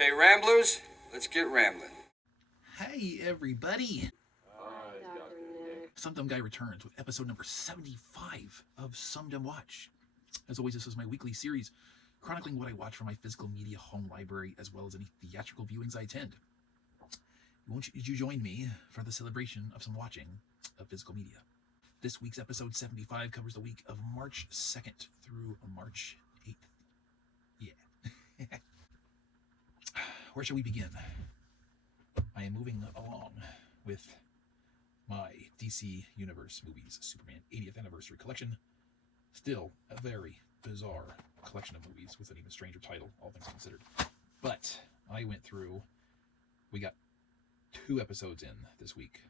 Okay, Ramblers, let's get rambling. Hey, everybody. Hi, Dr. Nick. SumDum Guy returns with episode number 75 of SumDumWatch. As always, this is my weekly series chronicling what I watch from my physical media home library, as well as any theatrical viewings I attend. Won't you join me for the celebration of some watching of physical media? This week's episode 75 covers the week of March 2nd through March 8th. Yeah. Where shall we begin? I am moving along with my DC Universe movies Superman 80th Anniversary Collection. Still a very bizarre collection of movies with an even stranger title, all things considered. But I went through, we got 2 episodes in this week.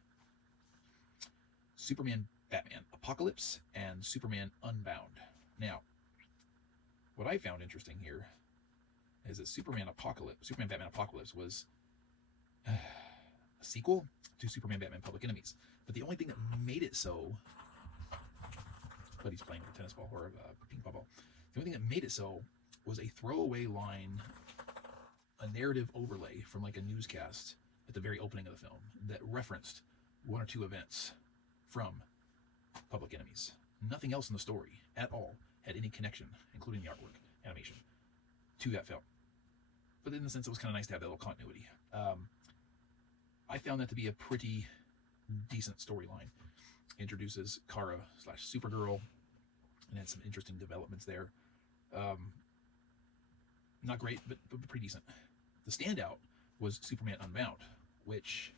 Superman Batman Apocalypse and Superman Unbound. Now, what I found interesting here is that Superman Batman Apocalypse was a sequel to Superman Batman Public Enemies. But the only thing that made it so, but he's playing with a tennis ball or a ping pong ball. The only thing that made it so was a throwaway line, a narrative overlay from like a newscast at the very opening of the film that referenced 1 or 2 events from Public Enemies. Nothing else in the story at all had any connection, including the artwork, animation, to that film. But in the sense, it was kind of nice to have that little continuity. I found that to be a pretty decent storyline. Introduces Kara / Supergirl and had some interesting developments there. Not great, but pretty decent. The standout was Superman Unbound, which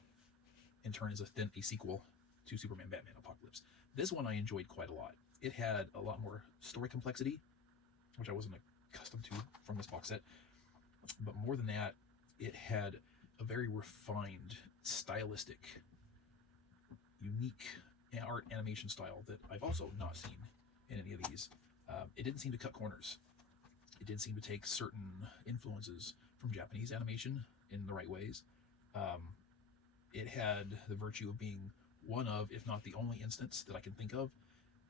in turn is a sequel to Superman Batman Apocalypse. This one I enjoyed quite a lot. It had a lot more story complexity, which I wasn't accustomed to from this box set. But more than that, it had a very refined, stylistic, unique art animation style that I've also not seen in any of these. It didn't seem to cut corners. It did seem to take certain influences from Japanese animation in the right ways. It had the virtue of being one of, if not the only instance that I can think of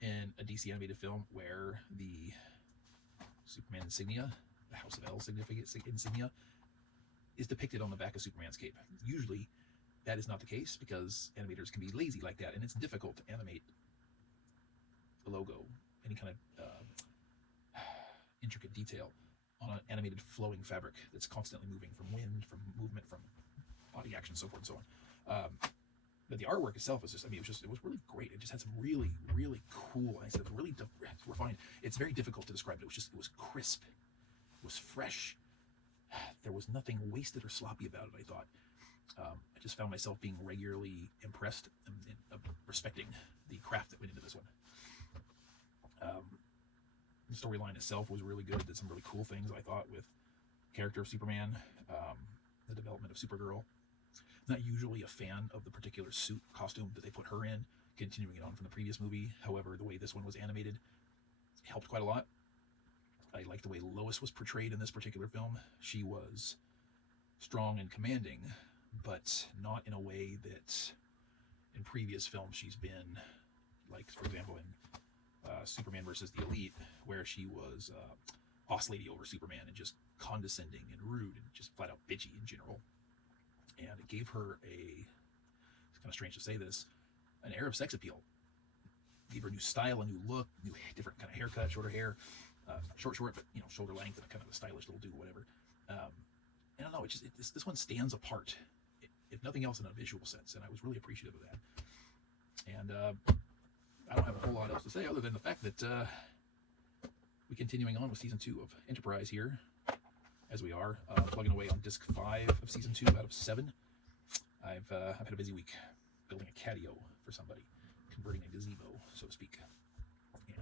in a DC animated film where the Superman insignia, the House of L insignia, is depicted on the back of Superman's cape. Usually that is not the case because animators can be lazy like that, and it's difficult to animate a logo, any kind of intricate detail on an animated flowing fabric that's constantly moving from wind, from movement, from body action, so forth and so on. But the artwork itself was it was really great. It just had some really, really cool, and I said it was really refined. It's very difficult to describe, but it was crisp, it was fresh. There was nothing wasted or sloppy about it, I thought. I just found myself being regularly impressed and respecting the craft that went into this one. The storyline itself was really good. It did some really cool things, I thought, with the character of Superman, the development of Supergirl. I'm not usually a fan of the particular suit costume that they put her in, continuing it on from the previous movie. However, the way this one was animated helped quite a lot. I liked the way Lois was portrayed in this particular film. She was strong and commanding, but not in a way that in previous films she's been, like, for example, in Superman versus the Elite, where she was boss lady over Superman and just condescending and rude and just flat out bitchy in general. And it gave her it's kind of strange to say this, an air of sex appeal. It gave her a new style, a new look, new different kind of haircut, shorter hair, short, but shoulder length and kind of a stylish little do whatever. I don't know. This one stands apart, if nothing else, in a visual sense, and I was really appreciative of that. And I don't have a whole lot else to say other than the fact that we're continuing on with season 2 of Enterprise here, as we are plugging away on disc 5 of season 2 out of 7. I've had a busy week building a catio for somebody, converting a gazebo, so to speak. And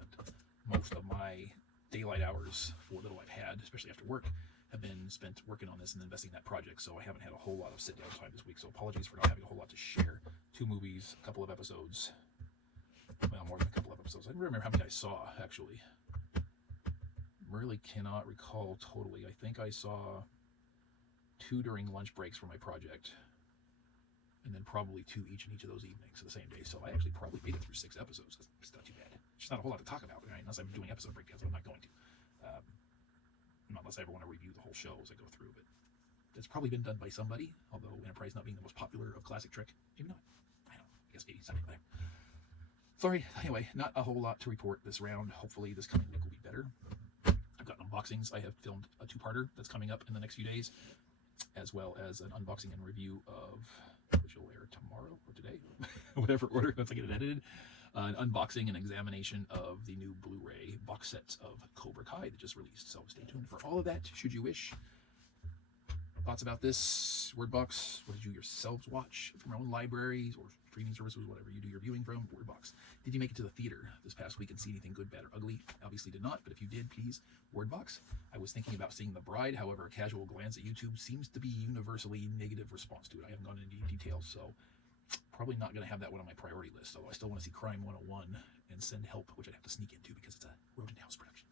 most of my daylight hours, for what little I've had, especially after work, have been spent working on this and investing in that project, so I haven't had a whole lot of sit-down time this week, so apologies for not having a whole lot to share. 2 movies, a couple of episodes. Well, more than a couple of episodes. I don't remember how many I saw, actually. Really cannot recall totally. I think I saw 2 during lunch breaks for my project, and then probably 2 each in each of those evenings of the same day, so I actually probably made it through 6 episodes. It's not too bad. It's just not a whole lot to talk about, right? Unless I'm doing episode breakdowns, I'm not going to. Unless I ever want to review the whole show as I go through, but It's probably been done by somebody, although Enterprise not being the most popular of classic Trek, maybe not. I don't know. I guess maybe something like that. Sorry. Anyway, not a whole lot to report this round. Hopefully this coming week will be better. I've got unboxings. I have filmed a two-parter that's coming up in the next few days, as well as an unboxing and review of, which will air tomorrow or today, whatever order, once I get it edited. An unboxing and examination of the new Blu-ray box sets of Cobra Kai that just released. So stay tuned for all of that, should you wish. Thoughts about this? Wordbox, what did you yourselves watch from your own libraries or streaming services, whatever you do your viewing from? Wordbox. Did you make it to the theater this past week and see anything good, bad, or ugly? Obviously did not, but if you did, please, Wordbox. I was thinking about seeing The Bride, however, a casual glance at YouTube seems to be universally negative response to it. I haven't gone into details, so probably not going to have that one on my priority list, although I still want to see Crime 101 and Send Help, which I'd have to sneak into because it's a Rodent House production.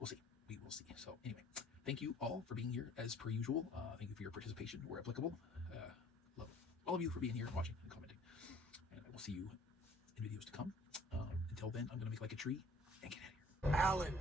We'll see. We will see. So anyway, thank you all for being here as per usual. Thank you for your participation where applicable. Love all of you for being here, watching, and commenting. And I will see you in videos to come. Until then, I'm going to make like a tree and get out of here. Alan,